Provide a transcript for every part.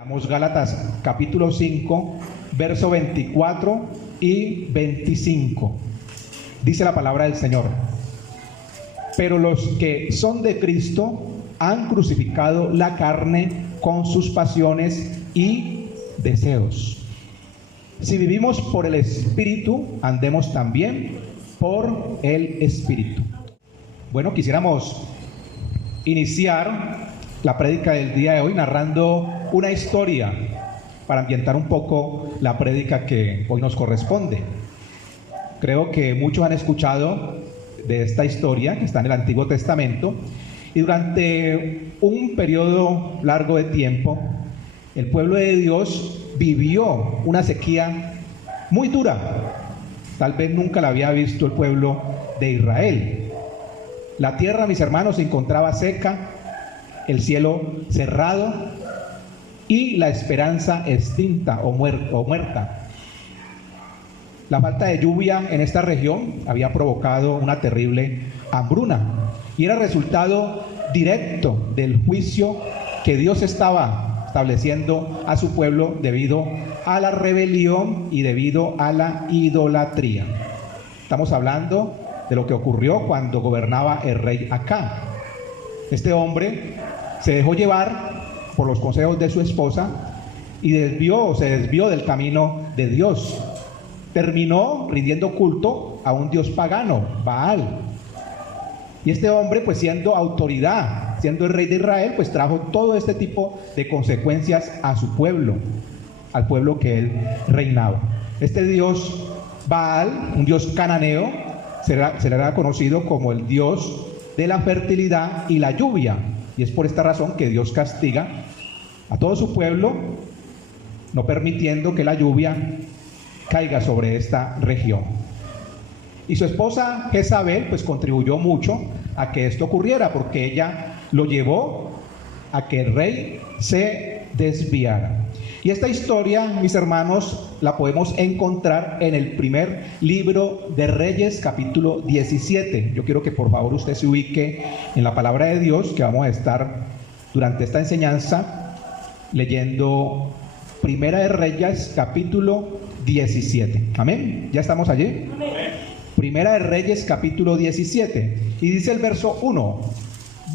Vamos Gálatas capítulo 5, verso 24 y 25. Dice la palabra del Señor: pero los que son de Cristo han crucificado la carne con sus pasiones y deseos. Si vivimos por el Espíritu, andemos también por el Espíritu. Bueno, quisiéramos iniciar la prédica del día de hoy narrando una historia para ambientar un poco la prédica que hoy nos corresponde. Creo que muchos han escuchado de esta historia que está en el Antiguo Testamento, y durante un periodo largo de tiempo el pueblo de Dios vivió una sequía muy dura. Tal vez nunca la había visto el pueblo de Israel. La tierra, mis hermanos, se encontraba seca, el cielo cerrado y la esperanza extinta o muerta. La falta de lluvia en esta región había provocado una terrible hambruna y era resultado directo del juicio que Dios estaba estableciendo a su pueblo debido a la rebelión y debido a la idolatría. Estamos hablando de lo que ocurrió cuando gobernaba el rey Acab. Este hombre se dejó llevar por los consejos de su esposa y se desvió del camino de Dios. Terminó rindiendo culto a un dios pagano, Baal. Y este hombre, pues siendo autoridad, siendo el rey de Israel, pues trajo todo este tipo de consecuencias a su pueblo, al pueblo que él reinaba. Este dios Baal, un dios cananeo, se le era conocido como el dios de la fertilidad y la lluvia. Y es por esta razón que Dios castiga a todo su pueblo, no permitiendo que la lluvia caiga sobre esta región. Y su esposa Jezabel pues contribuyó mucho a que esto ocurriera, porque ella lo llevó a que el rey se desviara. Y esta historia, mis hermanos, la podemos encontrar en el primer libro de Reyes, capítulo 17. Yo quiero que por favor usted se ubique en la palabra de Dios, que vamos a estar durante esta enseñanza leyendo Primera de Reyes, capítulo 17. Amén. ¿Ya estamos allí? Amén. Primera de Reyes, capítulo 17. Y dice el verso 1: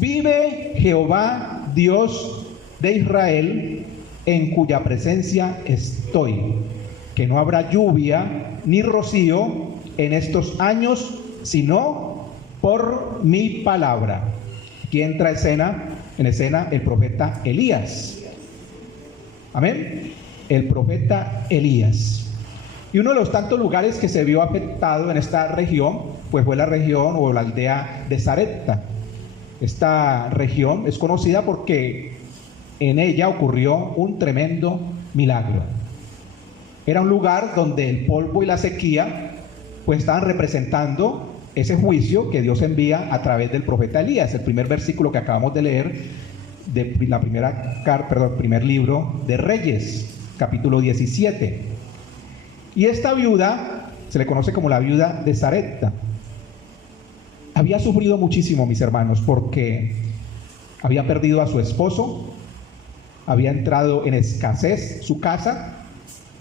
vive Jehová, Dios de Israel, en cuya presencia estoy, que no habrá lluvia ni rocío en estos años, sino por mi palabra. Aquí entra en escena el profeta Elías. Amén. El profeta Elías. Y uno de los tantos lugares que se vio afectado en esta región, pues fue la región o la aldea de Sarepta. Esta región es conocida porque en ella ocurrió un tremendo milagro. Era un lugar donde el polvo y la sequía pues estaban representando ese juicio que Dios envía a través del profeta Elías. El primer versículo que acabamos de leer de la primer libro de Reyes, capítulo 17. Y esta viuda se le conoce como la viuda de Sarepta. Había sufrido muchísimo, mis hermanos, porque había perdido a su esposo, había entrado en escasez su casa,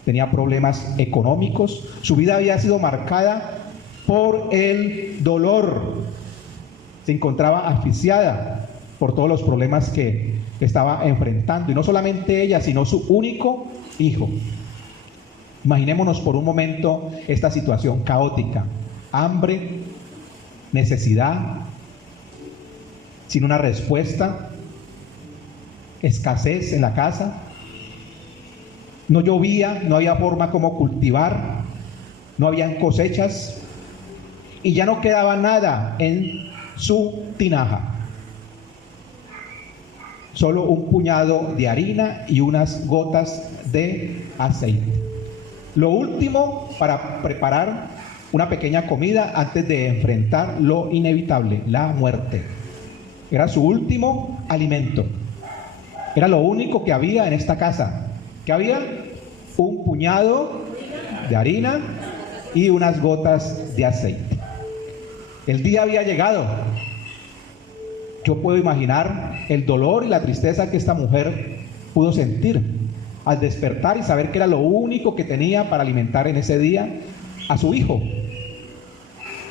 tenía problemas económicos, su vida había sido marcada por el dolor, se encontraba asfixiada por todos los problemas que estaba enfrentando, y no solamente ella, sino su único hijo. Imaginémonos por un momento esta situación caótica: hambre, necesidad, sin una respuesta, escasez en la casa, no llovía, no había forma como cultivar, no habían cosechas y ya no quedaba nada en su tinaja. Solo un puñado de harina y unas gotas de aceite. Lo último para preparar una pequeña comida antes de enfrentar lo inevitable, la muerte. Era su último alimento. Era lo único que había en esta casa. ¿Qué había? Un puñado de harina y unas gotas de aceite. El día había llegado. Yo puedo imaginar el dolor y la tristeza que esta mujer pudo sentir. al despertar y saber que era lo único que tenía para alimentar en ese día a su hijo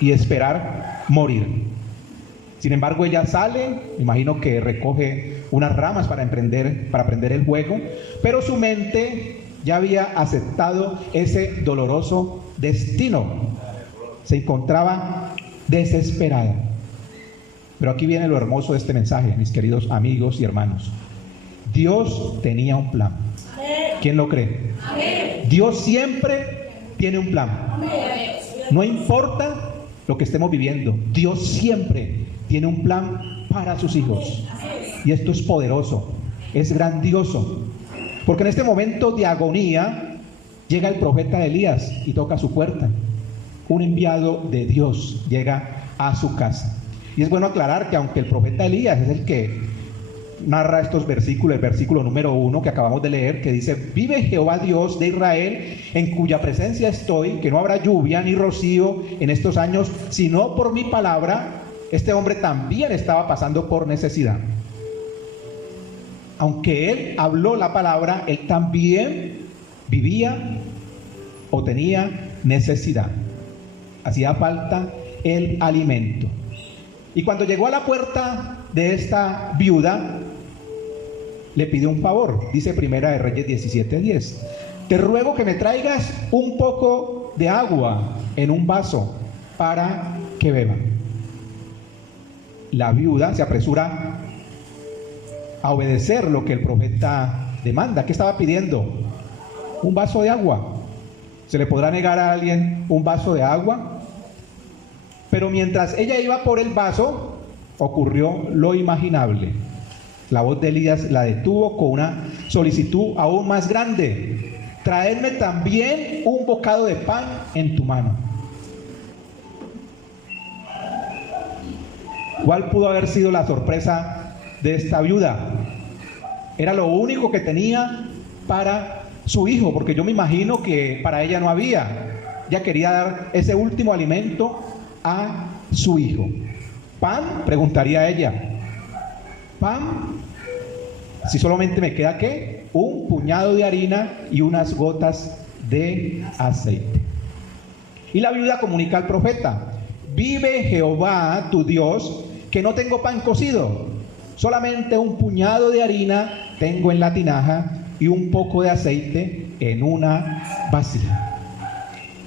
y esperar morir. Sin embargo, ella sale, me imagino que recoge unas ramas para prender el fuego, pero su mente ya había aceptado ese doloroso destino. Se encontraba desesperada. Pero aquí viene lo hermoso de este mensaje, mis queridos amigos y hermanos. Dios tenía un plan. ¿Quién lo cree? Dios siempre tiene un plan. No importa lo que estemos viviendo, Dios siempre tiene un plan para sus hijos. Y esto es poderoso, es grandioso. Porque en este momento de agonía llega el profeta Elías y toca su puerta. Un enviado de Dios llega a su casa. Y es bueno aclarar que aunque el profeta Elías es el que narra estos versículos, el versículo número 1 que acabamos de leer, que dice: vive Jehová Dios de Israel, en cuya presencia estoy, que no habrá lluvia ni rocío en estos años, sino por mi palabra. Este hombre también estaba pasando por necesidad. Aunque él habló la palabra, él también vivía o tenía necesidad. Hacía falta el alimento. Y cuando llegó a la puerta de esta viuda, le pidió un favor. Dice Primera de Reyes 17:10: te ruego que me traigas un poco de agua en un vaso para que beba. La viuda se apresura a obedecer lo que el profeta demanda. ¿Qué estaba pidiendo? Un vaso de agua. ¿Se le podrá negar a alguien un vaso de agua? Pero mientras ella iba por el vaso, ocurrió lo imaginable. La voz de Elías la detuvo con una solicitud aún más grande: traedme también un bocado de pan en tu mano. ¿Cuál pudo haber sido la sorpresa de esta viuda? Era lo único que tenía para su hijo, porque yo me imagino que para ella no había. Ella quería dar ese último alimento a su hijo. ¿Pan?, preguntaría ella. ¿Pan? Si solamente me queda, ¿qué? Un puñado de harina y unas gotas de aceite. Y la viuda comunica al profeta: vive Jehová tu Dios, que no tengo pan cocido, solamente un puñado de harina tengo en la tinaja y un poco de aceite en una vasija.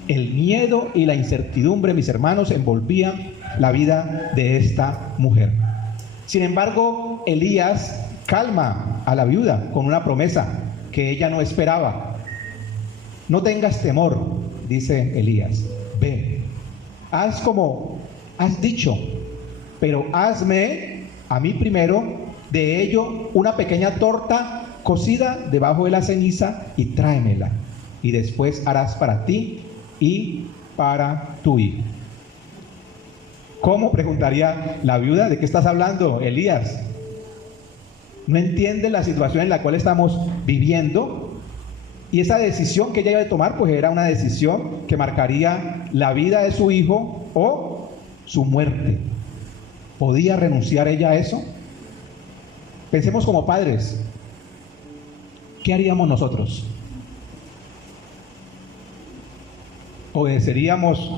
El miedo y la incertidumbre, mis hermanos, envolvían la vida de esta mujer. Sin embargo, Elías calma a la viuda con una promesa que ella no esperaba. No tengas temor, dice Elías, ve, haz como has dicho, pero hazme a mí primero de ello una pequeña torta cocida debajo de la ceniza y tráemela, y después harás para ti y para tu hijo. ¿Cómo?, preguntaría la viuda. ¿De qué estás hablando, Elías? ¿No entiendes la situación en la cual estamos viviendo? Y esa decisión que ella iba a tomar, pues era una decisión que marcaría la vida de su hijo o su muerte. ¿Podía renunciar ella a eso? Pensemos como padres. ¿Qué haríamos nosotros? ¿Obedeceríamos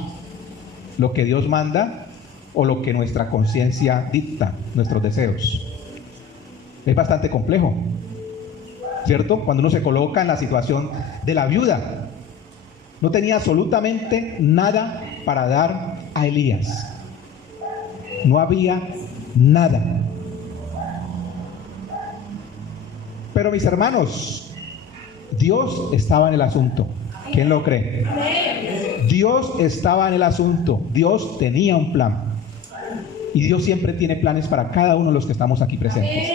lo que Dios manda o lo que nuestra conciencia dicta, nuestros deseos? Es bastante complejo, ¿cierto? Cuando uno se coloca en la situación de la viuda, no tenía absolutamente nada para dar a Elías. No había nada. Pero mis hermanos, Dios estaba en el asunto. ¿Quién lo cree? Dios estaba en el asunto. Dios tenía un plan. Y Dios siempre tiene planes para cada uno de los que estamos aquí presentes.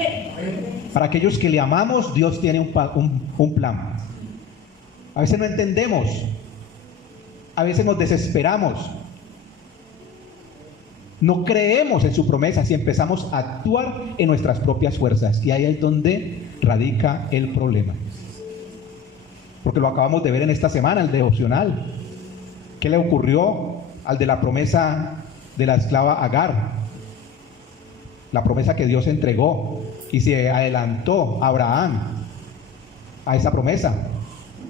Para aquellos que le amamos, Dios tiene un plan. A veces no entendemos. A veces nos desesperamos. No creemos en su promesa si empezamos a actuar en nuestras propias fuerzas. Y ahí es donde radica el problema. Porque lo acabamos de ver en esta semana, el devocional. ¿Qué le ocurrió al de la promesa de la esclava Agar? La promesa que Dios entregó y se adelantó a Abraham. a esa promesa.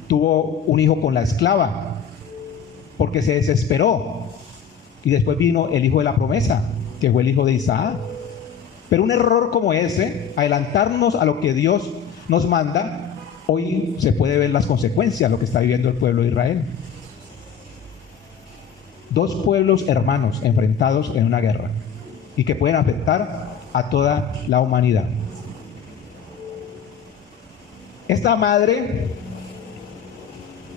Tuvo un hijo con la esclava, porque se desesperó. Y después vino el hijo de la promesa, que fue el hijo de Isaac. Pero un error como ese, adelantarnos a lo que Dios nos manda, hoy se puede ver las consecuencias, lo que está viviendo el pueblo de Israel. Dos pueblos hermanos enfrentados en una guerra y que pueden afectar a toda la humanidad. Esta madre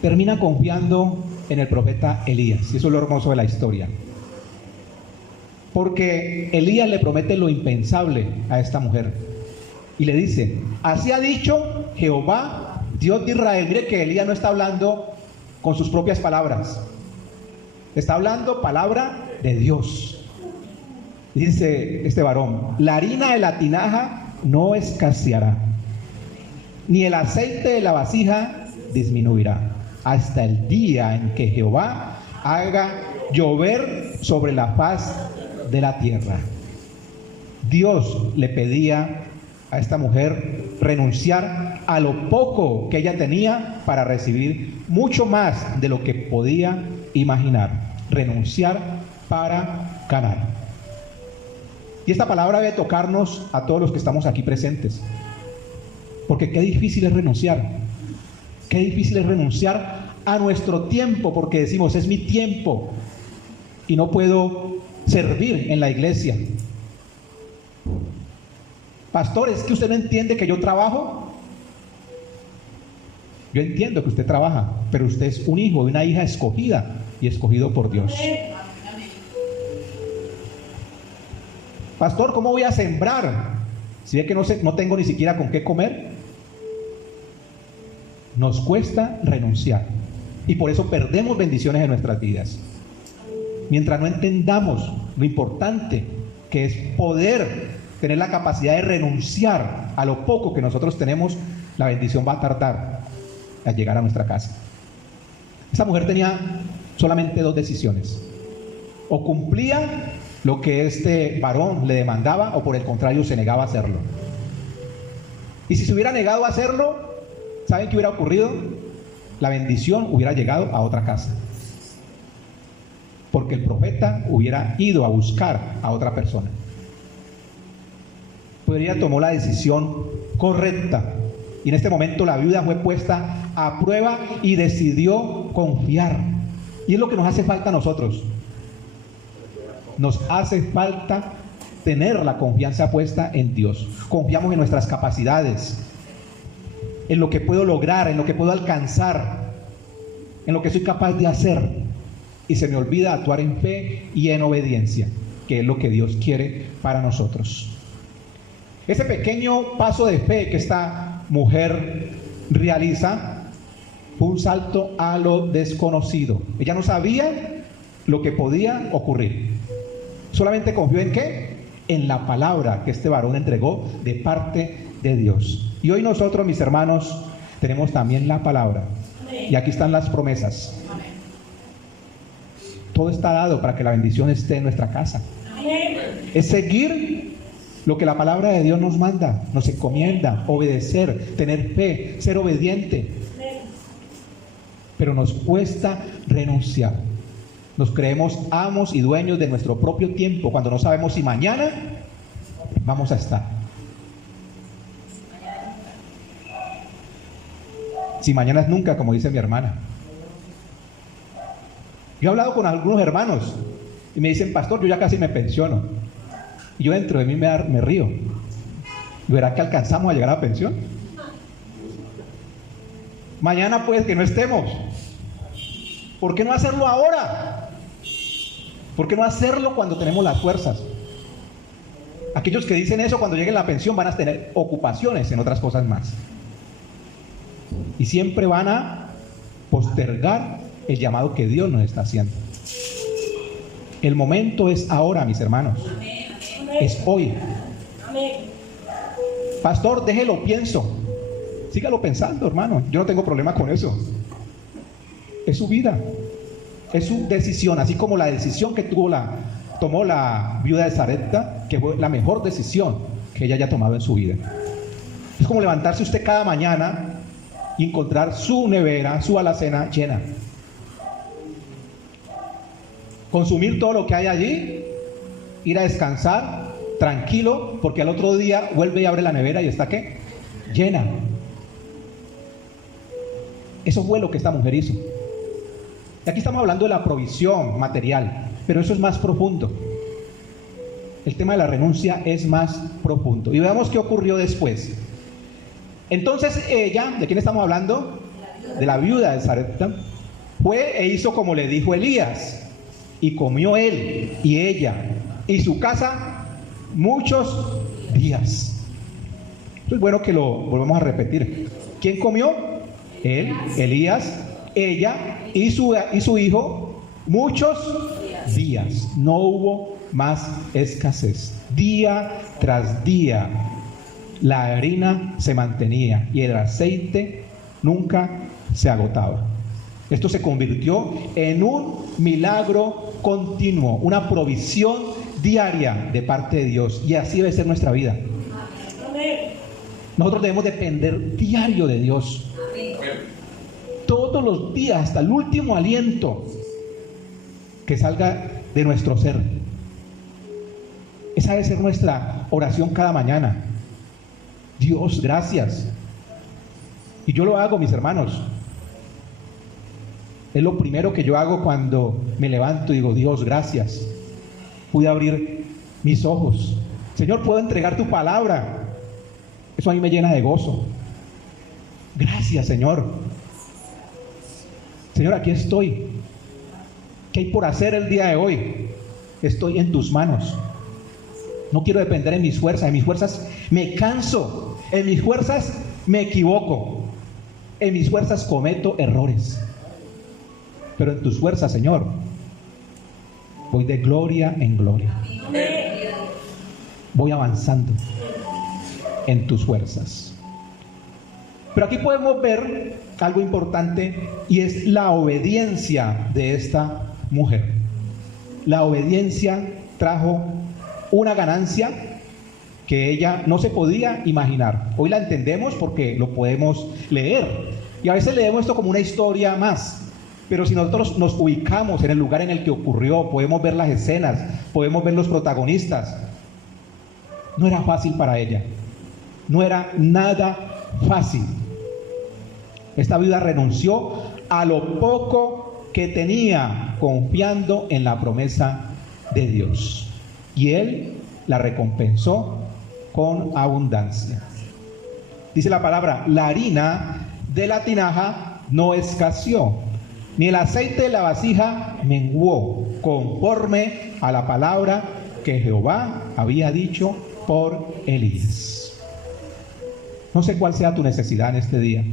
termina confiando en el profeta Elías, y eso es lo hermoso de la historia. Porque Elías le promete lo impensable a esta mujer y le dice: así ha dicho Jehová, Dios de Israel. Mire que Elías no está hablando con sus propias palabras, está hablando palabra de Dios. Dice este varón: la harina de la tinaja no escaseará, ni el aceite de la vasija disminuirá, hasta el día en que Jehová haga llover sobre la faz de la tierra. Dios le pedía a esta mujer renunciar a lo poco que ella tenía para recibir mucho más de lo que podía imaginar. Renunciar para ganar. Y esta palabra debe tocarnos a todos los que estamos aquí presentes, porque qué difícil es renunciar. Qué difícil es renunciar a nuestro tiempo, porque decimos: es mi tiempo y no puedo servir en la iglesia. Pastor, ¿es que usted no entiende que yo trabajo? Yo entiendo que usted trabaja, pero usted es un hijo y una hija escogida y escogido por Dios. Pastor, ¿cómo voy a sembrar si ve que no tengo ni siquiera con qué comer? Nos cuesta renunciar y por eso perdemos bendiciones en nuestras vidas. Mientras no entendamos lo importante que es poder tener la capacidad de renunciar a lo poco que nosotros tenemos, la bendición va a tardar a llegar a nuestra casa. Esta mujer tenía solamente dos decisiones: o cumplía lo que este varón le demandaba, o por el contrario se negaba a hacerlo. Y si se hubiera negado a hacerlo, ¿saben qué hubiera ocurrido? La bendición hubiera llegado a otra casa, porque el profeta hubiera ido a buscar a otra persona. Pues ella tomó la decisión correcta, y en este momento la viuda fue puesta a prueba y decidió confiar. Y es lo que nos hace falta a nosotros. Nos hace falta tener la confianza puesta en Dios. Confiamos en nuestras capacidades, en lo que puedo lograr, en lo que puedo alcanzar, en lo que soy capaz de hacer, y se me olvida actuar en fe y en obediencia, que es lo que Dios quiere para nosotros. Ese pequeño paso de fe que esta mujer realiza fue un salto a lo desconocido. Ella no sabía lo que podía ocurrir. Solamente confió ¿en qué? En la palabra que este varón entregó de parte de Dios. Y hoy nosotros, mis hermanos, tenemos también la palabra. Y aquí están las promesas. Todo está dado para que la bendición esté en nuestra casa. Es seguir lo que la palabra de Dios nos manda, nos encomienda: obedecer, tener fe, ser obediente. Pero nos cuesta renunciar. Nos creemos amos y dueños de nuestro propio tiempo, cuando no sabemos si mañana vamos a estar. Si mañana es nunca, como dice mi hermana. Yo he hablado con algunos hermanos y me dicen: pastor, yo ya casi me pensiono. Y yo dentro de mí me río. ¿Verá que alcanzamos a llegar a la pensión? Mañana puede que no estemos. ¿Por qué no hacerlo ahora? ¿Por qué no hacerlo cuando tenemos las fuerzas? Aquellos que dicen eso, cuando lleguen a la pensión van a tener ocupaciones en otras cosas más. Y siempre van a postergar el llamado que Dios nos está haciendo. El momento es ahora, mis hermanos. Es hoy. Pastor, déjelo, pienso. Sígalo pensando, hermano. Yo no tengo problema con eso. Es su vida. Es su decisión. Así como la decisión que tomó la viuda de Sarepta, que fue la mejor decisión que ella haya tomado en su vida. Es como levantarse usted cada mañana y encontrar su nevera, su alacena llena. Consumir todo lo que hay allí, ir a descansar tranquilo, porque al otro día vuelve y abre la nevera y está ¿qué? Llena. Eso fue lo que esta mujer hizo. Y aquí estamos hablando de la provisión material, pero eso es más profundo. El tema de la renuncia es más profundo. Y veamos qué ocurrió después. Entonces ella, ¿de quién estamos hablando? De la viuda de Sarepta. Fue e hizo como le dijo Elías. Y comió él y ella y su casa muchos días. Es bueno que lo volvamos a repetir. ¿Quién comió? Él, Elías, ella y su hijo muchos días. No hubo más escasez. Día tras día la harina se mantenía y el aceite nunca se agotaba. Esto se convirtió en un milagro continuo, una provisión diaria de parte de Dios, y así debe ser nuestra vida. Nosotros debemos depender diario de Dios. Todos los días, hasta el último aliento que salga de nuestro ser. Esa debe ser nuestra oración cada mañana. Dios, gracias. Y yo lo hago, mis hermanos. Es lo primero que yo hago cuando me levanto y digo, Dios, gracias. Pude abrir mis ojos. Señor, puedo entregar tu palabra. Eso a mí me llena de gozo. Gracias, Señor. Señor, aquí estoy. ¿Qué hay por hacer el día de hoy? Estoy en tus manos. No quiero depender en mis fuerzas. En mis fuerzas me canso. En mis fuerzas me equivoco. En mis fuerzas cometo errores. Pero en tus fuerzas, Señor, voy de gloria en gloria. Voy avanzando en tus fuerzas. Pero aquí podemos ver algo importante, y es la obediencia de esta mujer. La obediencia trajo una ganancia que ella no se podía imaginar. Hoy la entendemos porque lo podemos leer, y a veces leemos esto como una historia más. Pero si nosotros nos ubicamos en el lugar en el que ocurrió, podemos ver las escenas, podemos ver los protagonistas. No era fácil para ella. No era nada fácil. Esta viuda renunció a lo poco que tenía, confiando en la promesa de Dios. Y Él la recompensó con abundancia. Dice la palabra, la harina de la tinaja no escaseó, ni el aceite de la vasija menguó, conforme a la palabra que Jehová había dicho por Elías. No sé cuál sea tu necesidad en este día.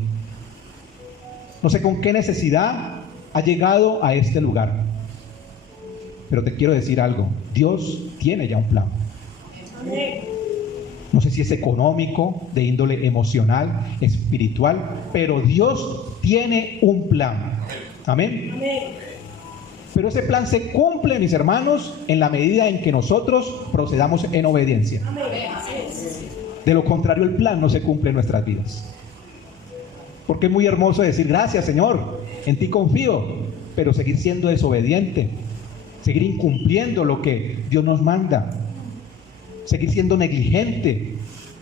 No sé con qué necesidad ha llegado a este lugar. Pero te quiero decir algo. Dios tiene ya un plan. No sé si es económico, de índole emocional, espiritual, pero Dios tiene un plan. Amén. Pero ese plan se cumple, mis hermanos, en la medida en que nosotros procedamos en obediencia. De lo contrario, el plan no se cumple en nuestras vidas. Porque es muy hermoso decir, gracias, Señor, en ti confío, pero seguir siendo desobediente, seguir incumpliendo lo que Dios nos manda, seguir siendo negligente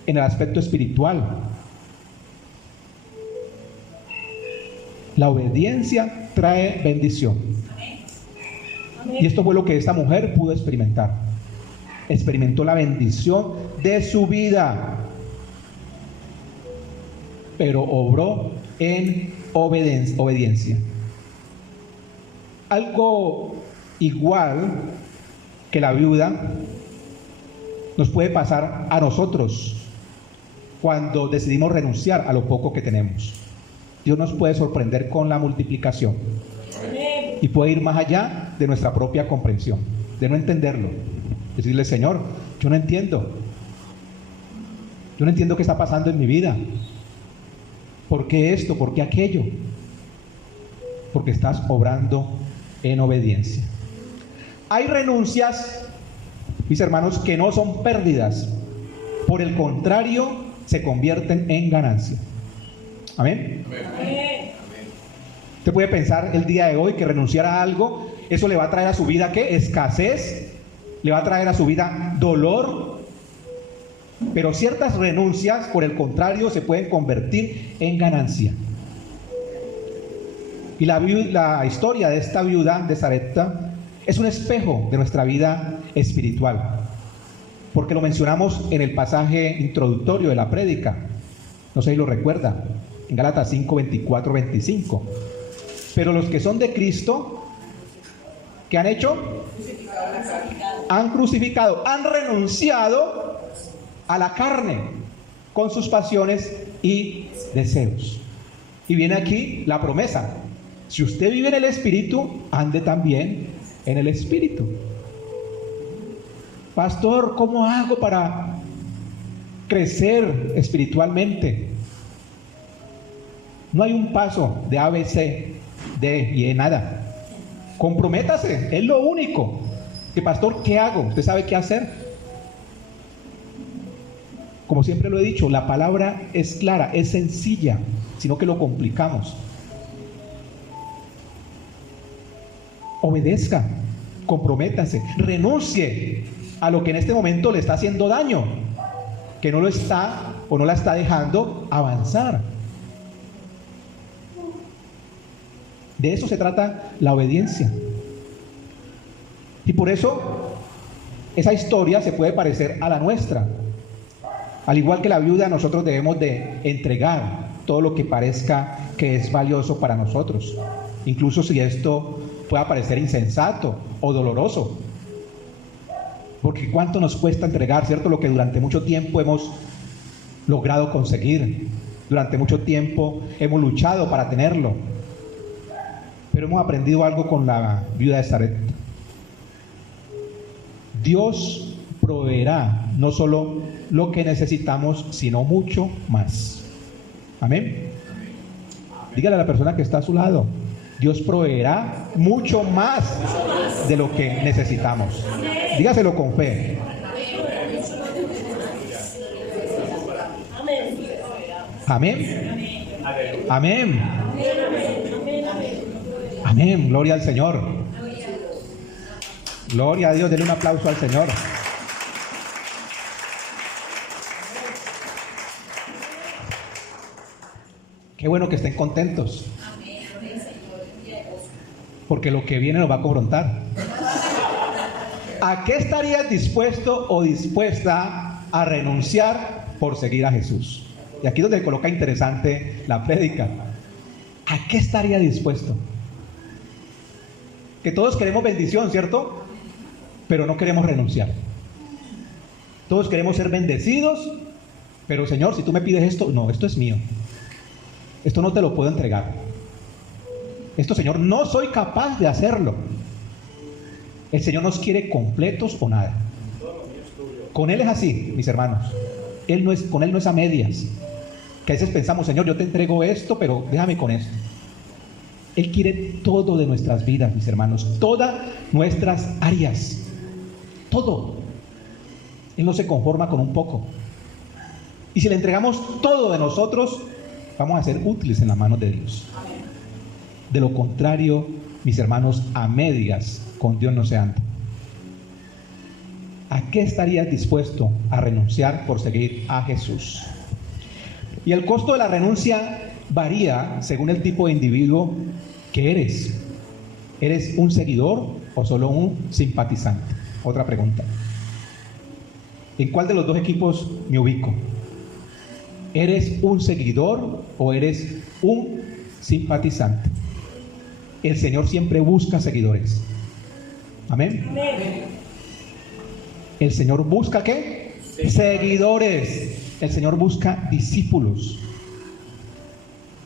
en el aspecto espiritual. La obediencia trae bendición. Y esto fue lo que esta mujer pudo experimentar. Experimentó la bendición de su vida, pero obró en obediencia. Algo igual que la viuda nos puede pasar a nosotros cuando decidimos renunciar a lo poco que tenemos. Dios nos puede sorprender con la multiplicación y puede ir más allá de nuestra propia comprensión, de no entenderlo. Decirle, Señor, yo no entiendo qué está pasando en mi vida. ¿Por qué esto? ¿Por qué aquello? Porque estás obrando en obediencia. Hay renuncias, mis hermanos, que no son pérdidas. Por el contrario, se convierten en ganancia. Amén. Usted puede pensar el día de hoy que renunciar a algo, eso le va a traer a su vida, ¿qué? Escasez, le va a traer a su vida dolor. Pero ciertas renuncias, por el contrario, se pueden convertir en ganancia. Y la historia de esta viuda de Sarepta es un espejo de nuestra vida espiritual, porque lo mencionamos en el pasaje introductorio de la prédica. No sé si lo recuerda, en Gálatas 5, 24, 25. Pero los que son de Cristo, ¿qué han hecho? Han crucificado, han renunciado a la carne con sus pasiones y deseos. Y viene aquí la promesa: si usted vive en el Espíritu, ande también en el Espíritu. Pastor, ¿cómo hago para crecer espiritualmente? No hay un paso de A, B, C, D y E, nada. Comprométase, es lo único. Que pastor, ¿qué hago? ¿Usted sabe qué hacer? Como siempre lo he dicho, la palabra es clara, es sencilla, sino que lo complicamos. Obedezca, comprométase, renuncie a lo que en este momento le está haciendo daño, que no lo está o no la está dejando avanzar. De eso se trata la obediencia. Y por eso esa historia se puede parecer a la nuestra. Al igual que la viuda, nosotros debemos de entregar todo lo que parezca que es valioso para nosotros, incluso si esto pueda parecer insensato o doloroso. Porque cuánto nos cuesta entregar, ¿cierto? Lo que durante mucho tiempo hemos logrado conseguir, durante mucho tiempo hemos luchado para tenerlo. Pero hemos aprendido algo con la viuda de Sarepta. Dios proveerá no solo lo que necesitamos, sino mucho más. Amén. Dígale a la persona que está a su lado: Dios proveerá mucho más de lo que necesitamos. Dígaselo con fe. Amén. Amén. Amén. Gloria al Señor. Gloria a Dios. Denle un aplauso al Señor. Qué bueno que estén contentos, porque lo que viene nos va a confrontar. ¿A qué estarías dispuesto o dispuesta a renunciar por seguir a Jesús? Y aquí es donde coloca interesante la prédica. ¿A qué estaría dispuesto? Que todos queremos bendición, ¿cierto? Pero no queremos renunciar. Todos queremos ser bendecidos, pero Señor, si tú me pides esto, no, esto es mío. Esto no te lo puedo entregar. Esto, Señor, no soy capaz de hacerlo. El Señor nos quiere completos o nada. Con Él es así, mis hermanos. Con Él no es a medias. Que a veces pensamos: Señor, yo te entrego esto, pero déjame con esto. Él quiere todo de nuestras vidas, mis hermanos. Todas nuestras áreas. Todo. Él no se conforma con un poco. Y si le entregamos todo de nosotros, vamos a ser útiles en las manos de Dios. De lo contrario, mis hermanos, a medias con Dios no se anda. ¿A qué estarías dispuesto a renunciar por seguir a Jesús? Y el costo de la renuncia varía según el tipo de individuo que eres. ¿Eres un seguidor o solo un simpatizante? Otra pregunta. ¿En cuál de los dos equipos me ubico? ¿Eres un seguidor o eres un simpatizante? El Señor siempre busca seguidores. Amén. El Señor busca ¿qué? Seguidores. El Señor busca discípulos.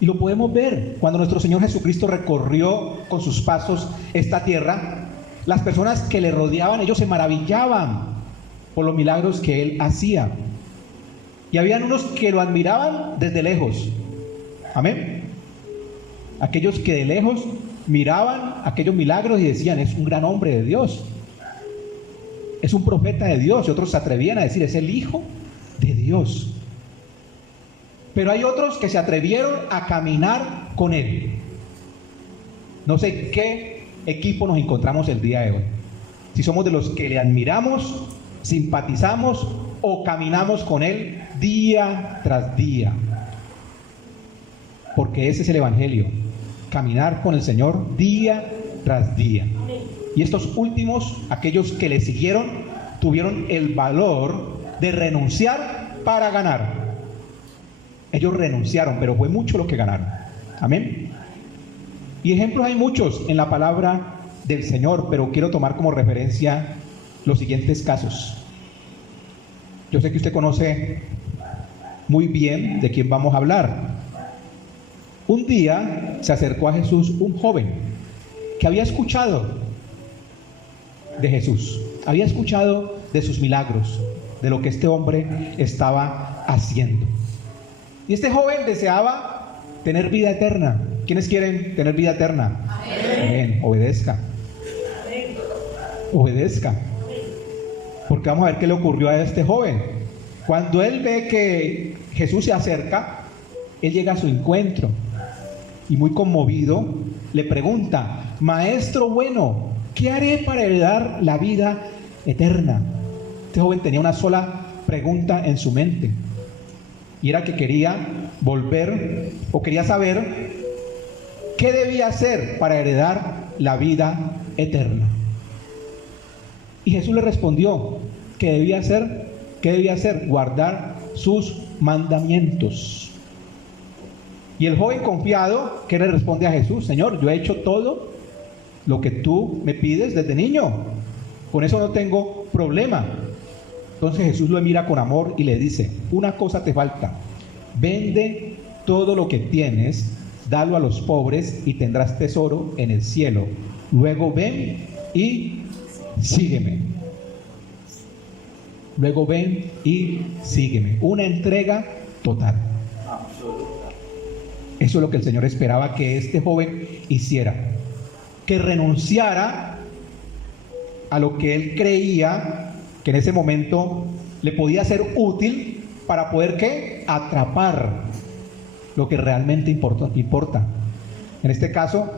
Y lo podemos ver cuando nuestro Señor Jesucristo recorrió con sus pasos esta tierra. Las personas que le rodeaban, ellos se maravillaban por los milagros que Él hacía. Y habían unos que lo admiraban desde lejos. Amén. Aquellos que de lejos miraban aquellos milagros y decían: es un gran hombre de Dios, es un profeta de Dios. Y otros se atrevían a decir: es el Hijo de Dios. pero hay otros que se atrevieron a caminar con Él. No sé qué equipo nos encontramos el día de hoy. Si somos de los que le admiramos, simpatizamos o caminamos con Él día tras día. Porque ese es el Evangelio, caminar con el Señor día tras día. Y estos últimos, aquellos que le siguieron, tuvieron el valor de renunciar para ganar. Ellos renunciaron, pero fue mucho lo que ganaron. Amén. Y ejemplos hay muchos en la palabra del Señor, pero quiero tomar como referencia los siguientes casos. Yo sé que usted conoce muy bien de quién vamos a hablar. Un día se acercó a Jesús un joven que había escuchado de Jesús, había escuchado de sus milagros, de lo que este hombre estaba haciendo. Y este joven deseaba tener vida eterna. ¿Quiénes quieren tener vida eterna? Amén. Obedezca. Obedezca. Porque vamos a ver qué le ocurrió a este joven. Cuando él ve que Jesús se acerca, él llega a su encuentro y muy conmovido le pregunta: Maestro bueno, ¿qué haré para heredar la vida eterna? Este joven tenía una sola pregunta en su mente, y era que quería volver, o quería saber qué debía hacer para heredar la vida eterna. Y Jesús le respondió que debía hacer, ¿qué debía hacer? Guardar sus mandamientos. Y el joven confiado, ¿qué le responde a Jesús? Señor, yo he hecho todo lo que tú me pides desde niño, con eso no tengo problema. Entonces Jesús lo mira con amor y le dice: una cosa te falta, vende todo lo que tienes, dalo a los pobres y tendrás tesoro en el cielo. Luego ven y sígueme. Luego ven y sígueme. Una entrega total. Eso es lo que el Señor esperaba que este joven hiciera, que renunciara a lo que él creía que en ese momento le podía ser útil para poder ¿qué? Atrapar lo que realmente importa. En este caso,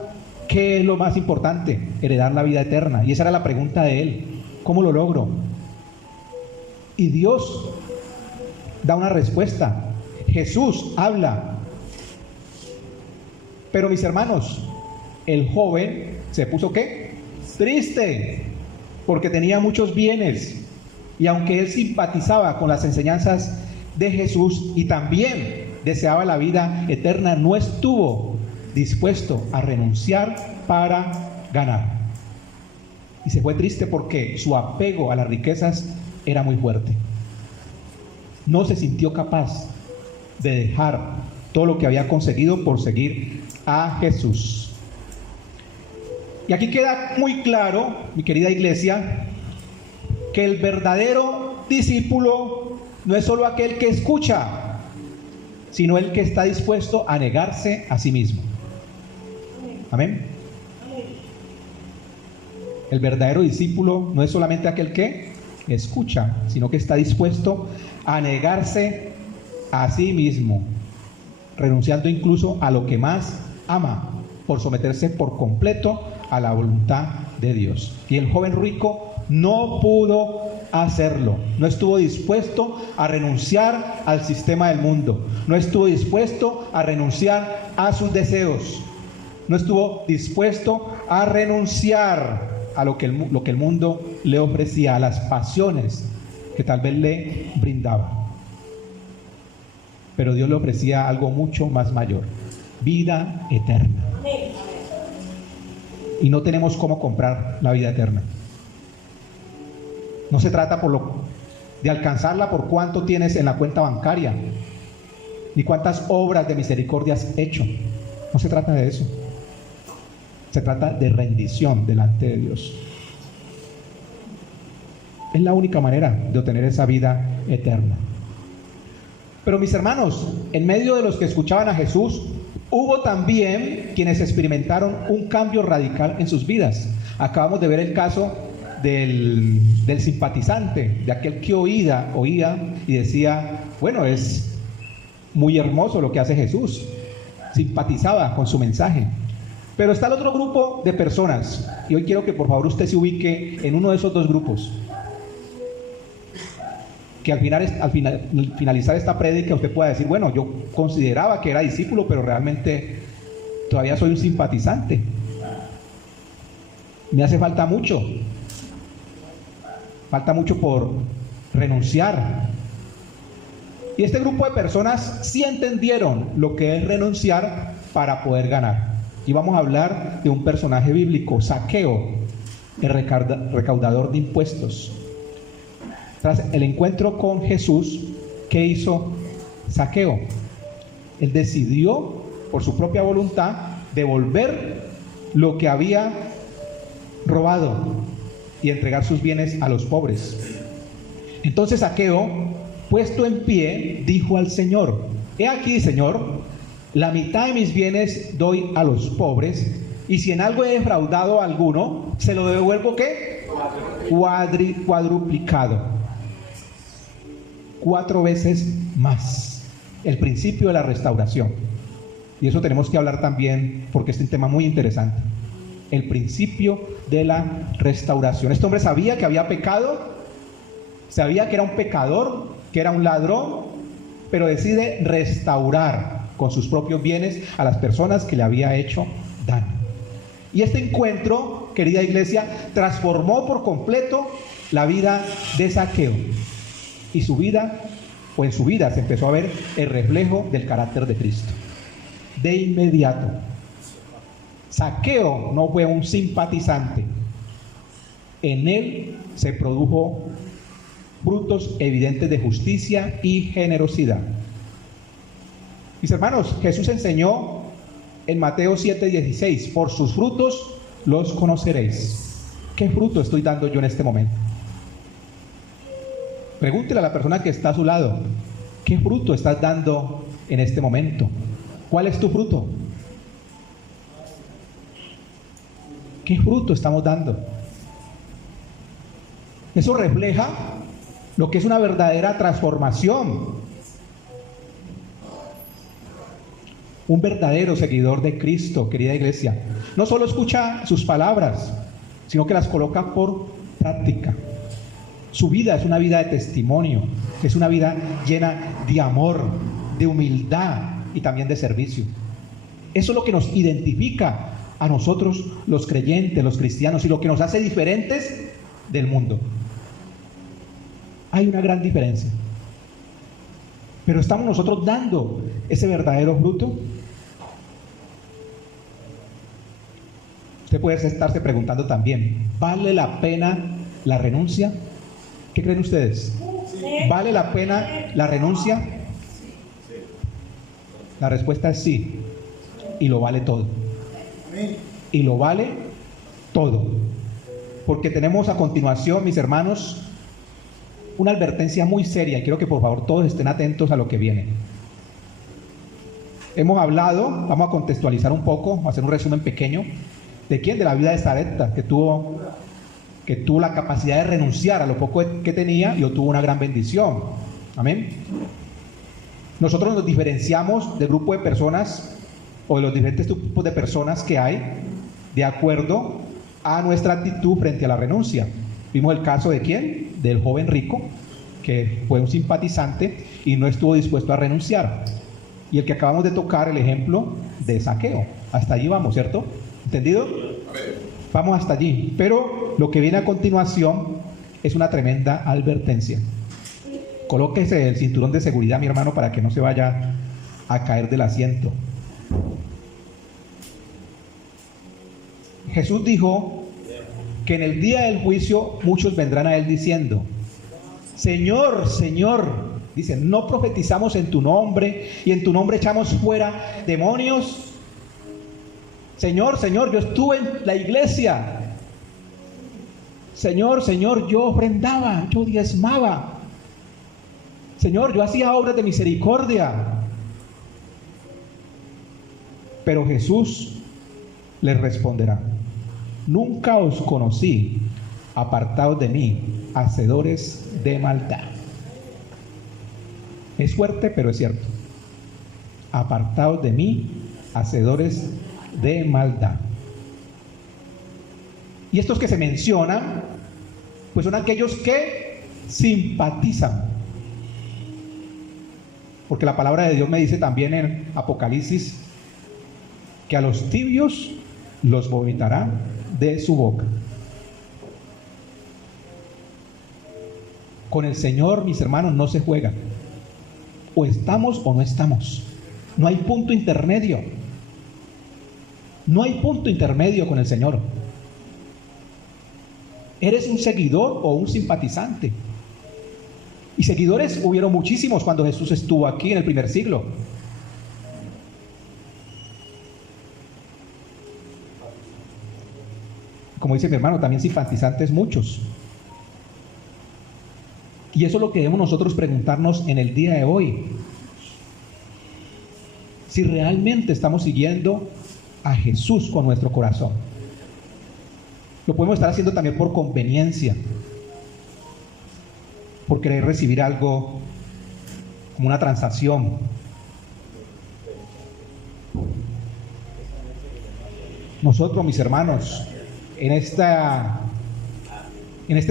¿qué es lo más importante? Heredar la vida eterna. Y esa era la pregunta de él: ¿cómo lo logro? Y Dios da una respuesta. Jesús habla. Pero mis hermanos, el joven se puso ¿qué? Triste, porque tenía muchos bienes. Y aunque él simpatizaba con las enseñanzas de Jesús y también deseaba la vida eterna, no estuvo dispuesto a renunciar para ganar. Y se fue triste porque su apego a las riquezas era muy fuerte. No se sintió capaz de dejar todo lo que había conseguido por seguir a Jesús. Y aquí queda muy claro, mi querida iglesia, que el verdadero discípulo no es solo aquel que escucha, sino el que está dispuesto a negarse a sí mismo. Amén. El verdadero discípulo no es solamente aquel que escucha, sino que está dispuesto a negarse a sí mismo, renunciando incluso a lo que más ama, por someterse por completo a la voluntad de Dios. Y el joven rico no pudo hacerlo, no estuvo dispuesto a renunciar al sistema del mundo, no estuvo dispuesto a renunciar a sus deseos, no estuvo dispuesto a renunciar a lo que el mundo le ofrecía, a las pasiones que tal vez le brindaba. Pero Dios le ofrecía algo mucho más mayor: vida eterna. Y no tenemos cómo comprar la vida eterna. No se trata de alcanzarla por cuánto tienes en la cuenta bancaria, ni cuántas obras de misericordia has hecho. No se trata de eso. Se trata de rendición delante de Dios. Es la única manera de obtener esa vida eterna. Pero mis hermanos, en medio de los que escuchaban a Jesús, hubo también quienes experimentaron un cambio radical en sus vidas. Acabamos de ver el caso del simpatizante, de aquel que oía y decía: bueno, es muy hermoso lo que hace Jesús, simpatizaba con su mensaje. Pero está el otro grupo de personas, y hoy quiero que por favor usted se ubique en uno de esos dos grupos, que al finalizar esta prédica usted pueda decir, bueno, yo consideraba que era discípulo, pero realmente todavía soy un simpatizante. Me hace falta mucho por renunciar. Y este grupo de personas sí entendieron lo que es renunciar para poder ganar. Y vamos a hablar de un personaje bíblico, Zaqueo, el recaudador de impuestos. Tras el encuentro con Jesús, ¿qué hizo Zaqueo? Él decidió, por su propia voluntad, devolver lo que había robado y entregar sus bienes a los pobres. Entonces Zaqueo, puesto en pie, dijo al Señor: he aquí, Señor, la mitad de mis bienes doy a los pobres, y si en algo he defraudado a alguno, se lo devuelvo, ¿qué? Cuadruplicado. 4 veces más. El principio de la restauración. Y eso tenemos que hablar también, porque es un tema muy interesante. El principio de la restauración. Este hombre sabía que había pecado, sabía que era un pecador, que era un ladrón, pero decide restaurar con sus propios bienes a las personas que le había hecho daño. Y este encuentro, querida iglesia, transformó por completo la vida de Zaqueo. Y en su vida se empezó a ver el reflejo del carácter de Cristo. De inmediato. Zaqueo no fue un simpatizante. En él se produjo frutos evidentes de justicia y generosidad. Mis hermanos, Jesús enseñó en Mateo 7:16: por sus frutos los conoceréis. ¿Qué fruto estoy dando yo en este momento? Pregúntele a la persona que está a su lado: ¿qué fruto estás dando en este momento? ¿Cuál es tu fruto? ¿Qué fruto estamos dando? Eso refleja lo que es una verdadera transformación. Un verdadero seguidor de Cristo, querida iglesia, no solo escucha sus palabras, sino que las coloca por práctica. Su vida es una vida de testimonio, es una vida llena de amor, de humildad y también de servicio. Eso es lo que nos identifica a nosotros los creyentes, los cristianos, y lo que nos hace diferentes del mundo. Hay una gran diferencia. Pero ¿estamos nosotros dando ese verdadero fruto? Usted puede estarse preguntando también: ¿vale la pena la renuncia? ¿Qué creen ustedes? ¿Vale la pena la renuncia? La respuesta es sí. Y lo vale todo. Y lo vale todo. Porque tenemos a continuación, mis hermanos, una advertencia muy seria. Quiero que por favor todos estén atentos a lo que viene. Hemos hablado, vamos a contextualizar un poco, a hacer un resumen pequeño. ¿De quién? De la vida de Sarepta, que tuvo la capacidad de renunciar a lo poco que tenía y obtuvo una gran bendición. Amén. Nosotros nos diferenciamos del grupo de personas o de los diferentes tipos de personas que hay de acuerdo a nuestra actitud frente a la renuncia. Vimos el caso de ¿quién? Del joven rico, que fue un simpatizante y no estuvo dispuesto a renunciar. Y el que acabamos de tocar, el ejemplo de Zaqueo. Hasta allí vamos, ¿cierto? ¿Entendido? Vamos hasta allí. Pero lo que viene a continuación es una tremenda advertencia. Colóquese el cinturón de seguridad, mi hermano, para que no se vaya a caer del asiento. Jesús dijo que en el día del juicio muchos vendrán a él diciendo: Señor, Señor, dicen, ¿no profetizamos en tu nombre y en tu nombre echamos fuera demonios? Señor, Señor, yo estuve en la iglesia. Señor, Señor, yo ofrendaba, yo diezmaba. Señor, yo hacía obras de misericordia. Pero Jesús les responderá: nunca os conocí, apartados de mí, hacedores de maldad. Es fuerte, pero es cierto. apartaos de mí, hacedores de maldad. Y estos que se mencionan, pues son aquellos que simpatizan. Porque la palabra de Dios me dice también en Apocalipsis que a los tibios los vomitará de su boca. Con el Señor, mis hermanos, no se juega. O estamos o no estamos. No hay punto intermedio. No hay punto intermedio con el Señor. ¿Eres un seguidor o un simpatizante? Y seguidores hubieron muchísimos cuando Jesús estuvo aquí en el primer siglo. Como dice mi hermano, también simpatizantes muchos. Y eso es lo que debemos nosotros preguntarnos en el día de hoy. Si realmente estamos siguiendo a Jesús con nuestro corazón. Lo podemos estar haciendo también por conveniencia, por querer recibir algo como una transacción. Nosotros, mis hermanos, en este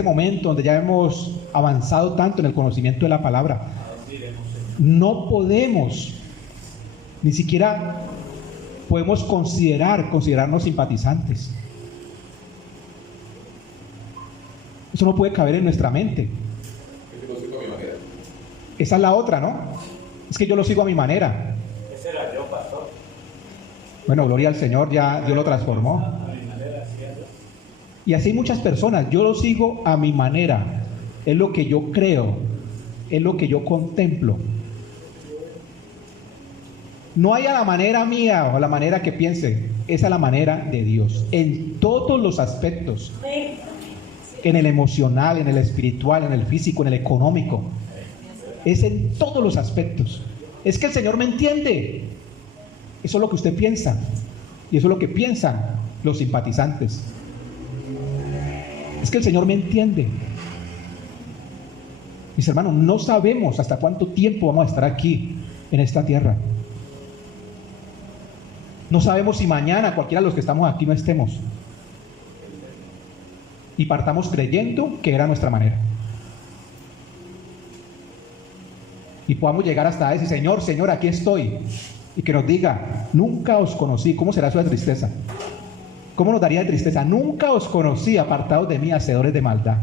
momento donde ya hemos avanzado tanto en el conocimiento de la palabra, no podemos, ni siquiera podemos considerarnos simpatizantes. Eso no puede caber en nuestra mente. Esa es la otra, ¿no? Es que yo lo sigo a mi manera. Ese era yo, pastor. Bueno, gloria al Señor, ya Dios lo transformó. Y así muchas personas, yo lo sigo a mi manera. Es lo que yo creo, es lo que yo contemplo. No hay a la manera mía o a la manera que piense, es a la manera de Dios. En todos los aspectos. En el emocional, en el espiritual, en el físico, en el económico. Es en todos los aspectos. Es que el Señor me entiende. Eso es lo que usted piensa. Y eso es lo que piensan los simpatizantes. Es que el Señor me entiende. Mis hermanos, no sabemos hasta cuánto tiempo vamos a estar aquí en esta tierra. No sabemos si mañana cualquiera de los que estamos aquí no estemos. Y partamos creyendo que era nuestra manera. Y podamos llegar hasta ese Señor, Señor, aquí estoy. Y que nos diga, nunca os conocí. ¿Cómo será su tristeza? ¿Cómo nos daría de tristeza? Nunca os conocí, apartados de mí, hacedores de maldad.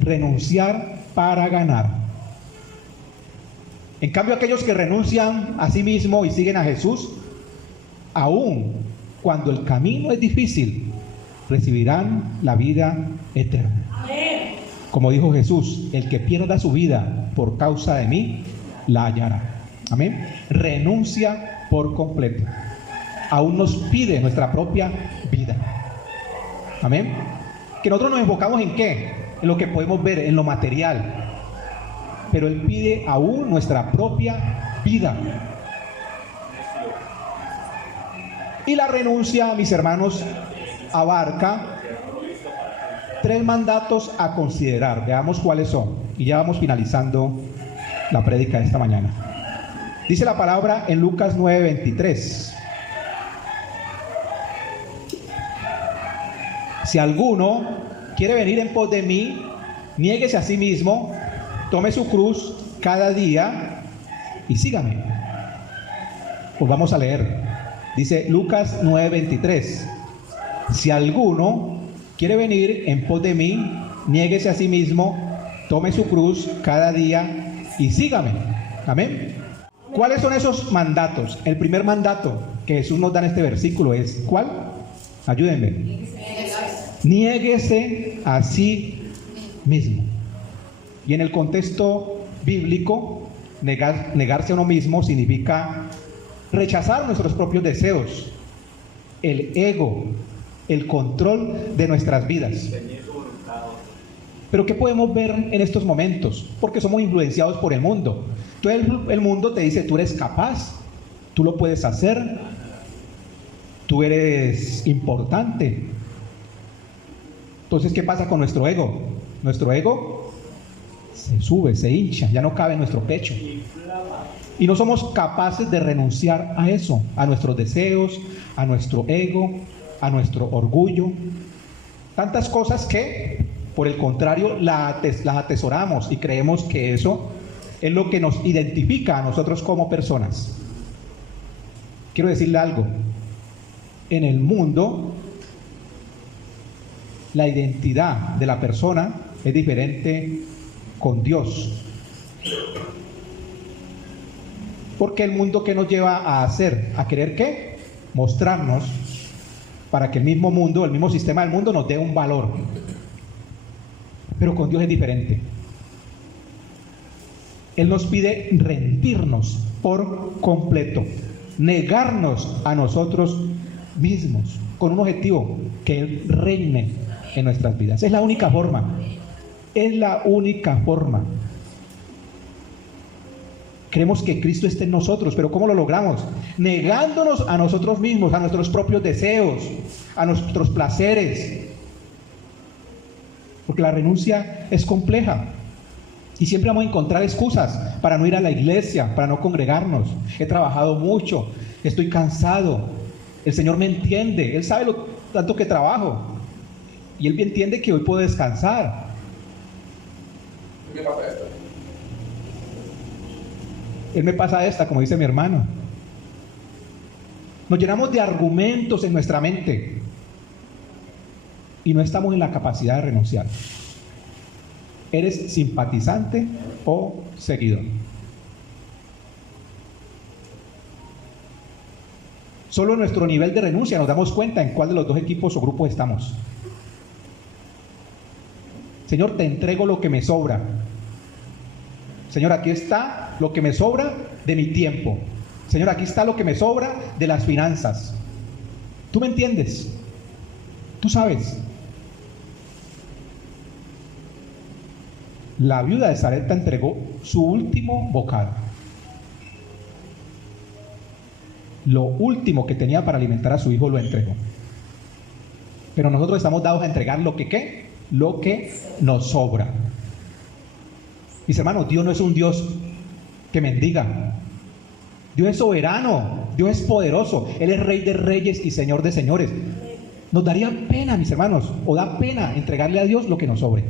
Renunciar para ganar. En cambio, aquellos que renuncian a sí mismos y siguen a Jesús, aún cuando el camino es difícil, recibirán la vida eterna. Como dijo Jesús, el que pierda su vida por causa de mí, la hallará. Amén. Renuncia por completo. Aún nos pide nuestra propia vida. Amén. Que nosotros nos enfocamos en qué, en lo que podemos ver, en lo material. Pero Él pide aún nuestra propia vida. Y la renuncia, mis hermanos, abarca 3 mandatos a considerar. Veamos cuáles son. Y ya vamos finalizando la prédica de esta mañana. Dice la palabra en Lucas 9:23. Si alguno quiere venir en pos de mí, niéguese a sí mismo, tome su cruz cada día y sígame. Pues vamos a leer. Dice Lucas 9:23. Si alguno quiere venir en pos de mí, niéguese a sí mismo, tome su cruz cada día y sígame. Amén. ¿Cuáles son esos mandatos? El primer mandato que Jesús nos da en este versículo es, ¿cuál? Ayúdenme. Niéguese a sí mismo. Y en el contexto bíblico, negarse a uno mismo significa rechazar nuestros propios deseos, el ego, el control de nuestras vidas. Pero ¿qué podemos ver en estos momentos? Porque somos influenciados por el mundo. Entonces el mundo te dice, tú eres capaz, tú lo puedes hacer, tú eres importante. Entonces, ¿qué pasa con nuestro ego? Nuestro ego se sube, se hincha, ya no cabe en nuestro pecho. Y no somos capaces de renunciar a eso, a nuestros deseos, a nuestro ego, a nuestro orgullo. Tantas cosas que, por el contrario, las atesoramos y creemos que eso es lo que nos identifica a nosotros como personas. Quiero decirle algo. En el mundo, la identidad de la persona es diferente con Dios. Porque el mundo, ¿qué nos lleva a hacer? ¿A querer qué? Mostrarnos para que el mismo mundo, el mismo sistema del mundo nos dé un valor. Pero con Dios es diferente. Él nos pide rendirnos por completo, negarnos a nosotros mismos, con un objetivo, que Él reine en nuestras vidas. Es la única forma. Es la única forma. Queremos que Cristo esté en nosotros, pero ¿cómo lo logramos? Negándonos a nosotros mismos, a nuestros propios deseos, a nuestros placeres. Porque la renuncia es compleja. Y siempre vamos a encontrar excusas para no ir a la iglesia, para no congregarnos. He trabajado mucho, estoy cansado. El Señor me entiende, Él sabe lo tanto que trabajo. Y Él entiende que hoy puedo descansar. ¿Qué pasa esto? Él me pasa esta, como dice mi hermano. Nos llenamos de argumentos en nuestra mente y no estamos en la capacidad de renunciar. ¿Eres simpatizante o seguidor? Solo en nuestro nivel de renuncia nos damos cuenta en cuál de los dos equipos o grupos estamos. Señor, te entrego lo que me sobra. Señor, aquí está lo que me sobra de mi tiempo. Señor, aquí está lo que me sobra de las finanzas. ¿Tú me entiendes? ¿Tú sabes? La viuda de Sarepta entregó su último bocado. Lo último que tenía para alimentar a su hijo lo entregó. Pero nosotros estamos dados a entregar lo que ¿qué? Lo que nos sobra. Mis hermanos, Dios no es un Dios que mendiga. Dios es soberano, Dios es poderoso, Él es Rey de reyes y Señor de señores. Nos daría pena, mis hermanos, o da pena entregarle a Dios lo que nos sobre.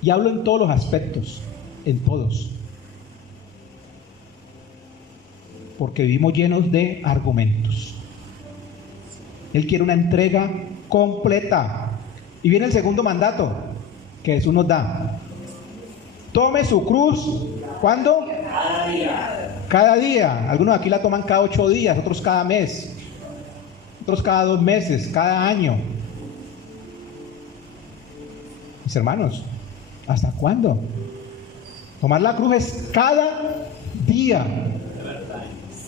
Y hablo en todos los aspectos, en todos. Porque vivimos llenos de argumentos. Él quiere una entrega completa. Y viene el segundo mandato que Jesús nos da. Tome su cruz. ¿Cuándo? Cada día. Cada día. Algunos aquí la toman cada 8 días, otros cada mes, otros cada 2 meses, cada año. Mis hermanos, ¿hasta cuándo? Tomar la cruz es cada día.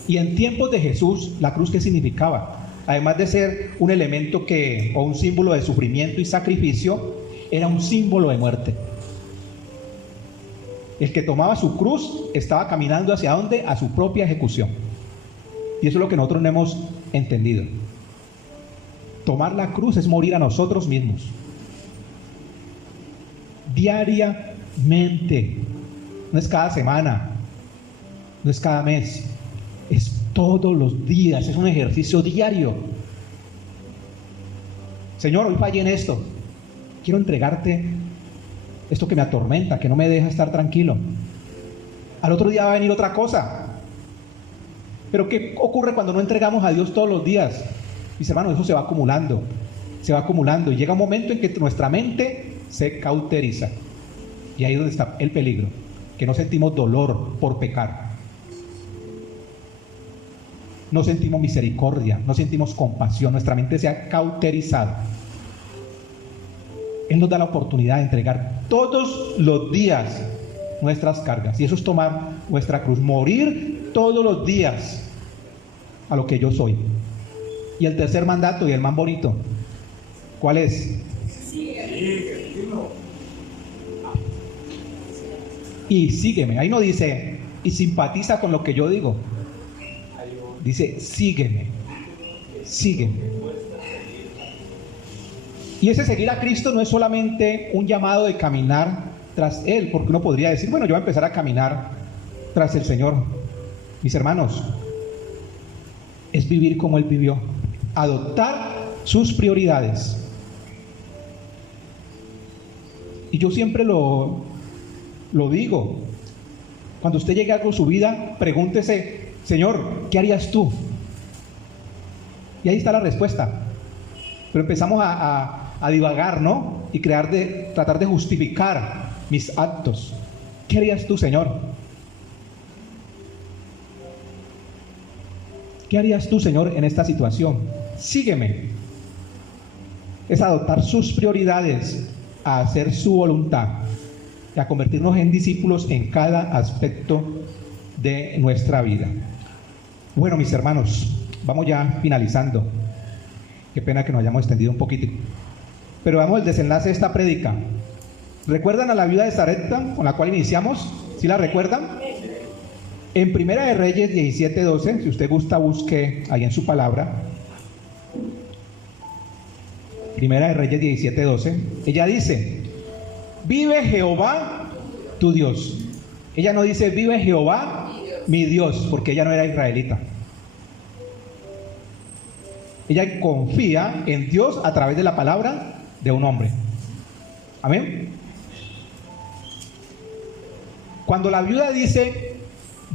Y en tiempos de Jesús, la cruz, ¿qué significaba? Además de ser un elemento o un símbolo de sufrimiento y sacrificio, era un símbolo de muerte. El que tomaba su cruz estaba caminando ¿hacia dónde? A su propia ejecución. Y eso es lo que nosotros no hemos entendido. Tomar la cruz es morir a nosotros mismos. Diariamente. No es cada semana, no es cada mes, es todos los días, es un ejercicio diario. Señor, hoy fallé en esto, quiero entregarte esto que me atormenta, que no me deja estar tranquilo. Al otro día va a venir otra cosa. Pero ¿qué ocurre cuando no entregamos a Dios todos los días? Mis hermanos, eso se va acumulando, y llega un momento en que nuestra mente se cauteriza. Y ahí es donde está el peligro, que no sentimos dolor por pecar. No sentimos misericordia, no sentimos compasión, nuestra mente se ha cauterizado. Él nos da la oportunidad de entregar todos los días nuestras cargas, y eso es tomar nuestra cruz, morir todos los días a lo que yo soy. Y el tercer mandato, y el más bonito, ¿cuál es? Y sígueme. Ahí no dice y simpatiza con lo que yo digo, dice sígueme, sígueme. Y ese seguir a Cristo no es solamente un llamado de caminar tras Él, porque uno podría decir, bueno, yo voy a empezar a caminar tras el Señor. Mis hermanos, es vivir como Él vivió, adoptar sus prioridades. Y yo siempre lo digo, cuando usted llegue a algo en su vida, pregúntese, Señor, ¿qué harías tú? Y ahí está la respuesta. Pero empezamos a divagar, ¿no? Y tratar de justificar mis actos. ¿Qué harías tú, Señor? ¿Qué harías tú, Señor, en esta situación? Sígueme. Es adoptar sus prioridades, a hacer su voluntad y a convertirnos en discípulos en cada aspecto de nuestra vida. Bueno, mis hermanos, vamos ya finalizando. Qué pena que nos hayamos extendido un poquito. Pero vamos al desenlace de esta prédica. ¿Recuerdan a la viuda de Sarepta con la cual iniciamos? ¿Sí la recuerdan? En Primera de Reyes 17:12, si usted gusta, busque ahí en su palabra. Primera de Reyes 17:12. Ella dice, vive Jehová tu Dios. Ella no dice, vive Jehová mi Dios, porque ella no era israelita. Ella confía en Dios a través de la palabra de un hombre. Amén. Cuando la viuda dice,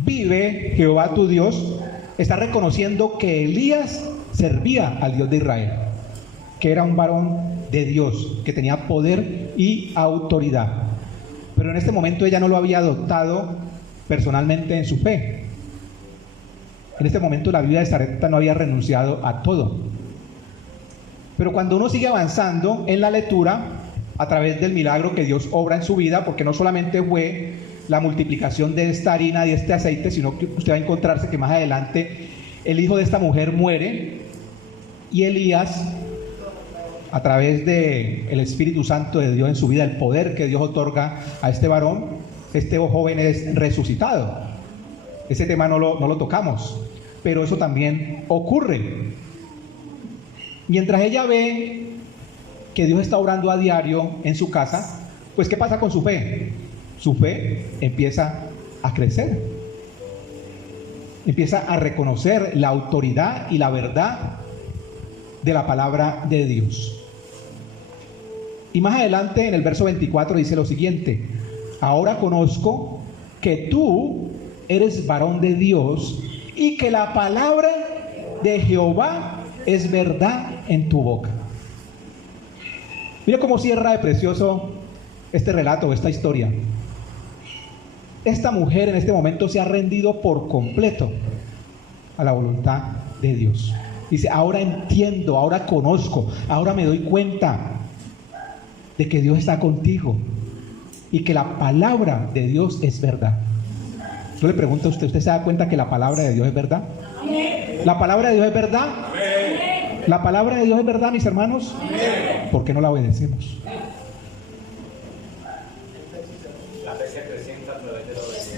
vive Jehová tu Dios, está reconociendo que Elías servía al Dios de Israel, que era un varón de Dios, que tenía poder y autoridad. Pero en este momento ella no lo había adoptado personalmente en su fe. En este momento la viuda de Sarepta no había renunciado a todo. Pero cuando uno sigue avanzando en la lectura, a través del milagro que Dios obra en su vida, porque no solamente fue la multiplicación de esta harina y este aceite, sino que usted va a encontrarse que más adelante el hijo de esta mujer muere y Elías, a través del Espíritu Santo de Dios en su vida, el poder que Dios otorga a este varón, este joven es resucitado. Ese tema no lo tocamos, pero eso también ocurre. Mientras ella ve que Dios está obrando a diario en su casa, pues ¿qué pasa con su fe? Su fe empieza a crecer. Empieza a reconocer la autoridad y la verdad de la palabra de Dios. Y más adelante en el verso 24 dice lo siguiente: ahora conozco que tú eres varón de Dios y que la palabra de Jehová es verdad en tu boca. Mira cómo cierra de precioso este relato, esta historia. Esta mujer en este momento se ha rendido por completo a la voluntad de Dios. Dice, ahora entiendo, ahora conozco, ahora me doy cuenta de que Dios está contigo y que la palabra de Dios es verdad. Yo le pregunto a usted, ¿usted se da cuenta que la palabra de Dios es verdad? Amén. ¿La palabra de Dios es verdad? Amén. ¿La palabra de Dios es verdad, mis hermanos? Amén. ¿Por qué no la obedecemos?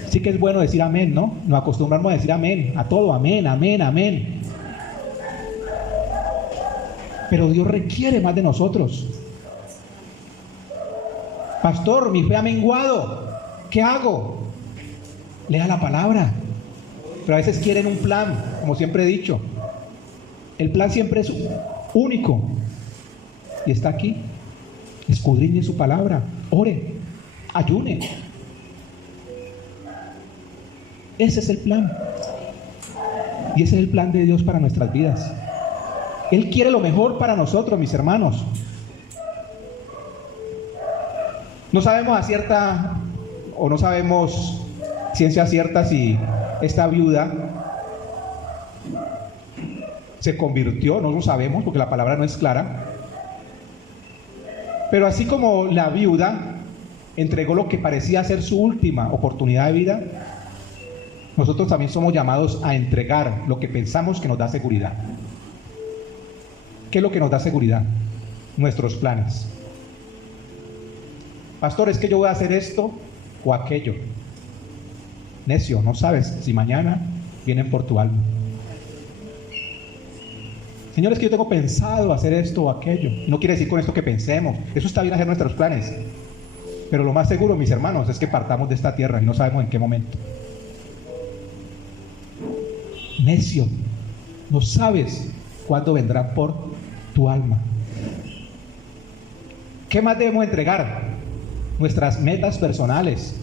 Sí que es bueno decir amén, ¿no? Nos acostumbramos a decir amén, a todo, amén, amén, amén. Pero Dios requiere más de nosotros. Pastor, mi fe ha menguado, ¿qué hago? Lea la palabra. Pero a veces quieren un plan, como siempre he dicho. El plan siempre es único y está aquí. Escudriñe su palabra, ore, ayune. Ese es el plan. Y ese es el plan de Dios para nuestras vidas. Él quiere lo mejor para nosotros, mis hermanos. No sabemos a cierta, o no sabemos ciencia cierta si esta viuda se convirtió, no lo sabemos porque la palabra no es clara. Pero así como la viuda entregó lo que parecía ser su última oportunidad de vida, nosotros también somos llamados a entregar lo que pensamos que nos da seguridad. ¿Qué es lo que nos da seguridad? Nuestros planes. Pastor, es que yo voy a hacer esto o aquello. Necio, no sabes si mañana vienen por tu alma. Señor, es que yo tengo pensado hacer esto o aquello. No quiere decir con esto que pensemos. Eso está bien hacer nuestros planes. Pero lo más seguro, mis hermanos, es que partamos de esta tierra y no sabemos en qué momento. Necio, no sabes cuándo vendrá por tu alma. ¿Qué más debemos entregar? Nuestras metas personales.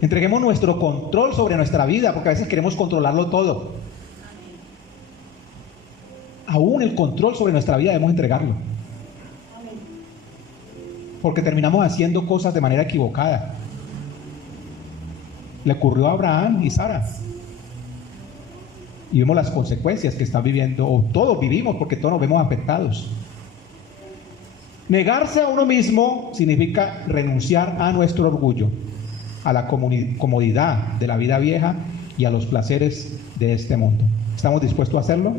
Entreguemos nuestro control sobre nuestra vida, porque a veces queremos controlarlo todo. Aún el control sobre nuestra vida debemos entregarlo. Porque terminamos haciendo cosas de manera equivocada. Le ocurrió a Abraham y Sara. Y vemos las consecuencias que están viviendo, o todos vivimos, porque todos nos vemos afectados. Negarse a uno mismo significa renunciar a nuestro orgullo, a la comodidad de la vida vieja y a los placeres de este mundo. ¿Estamos dispuestos a hacerlo?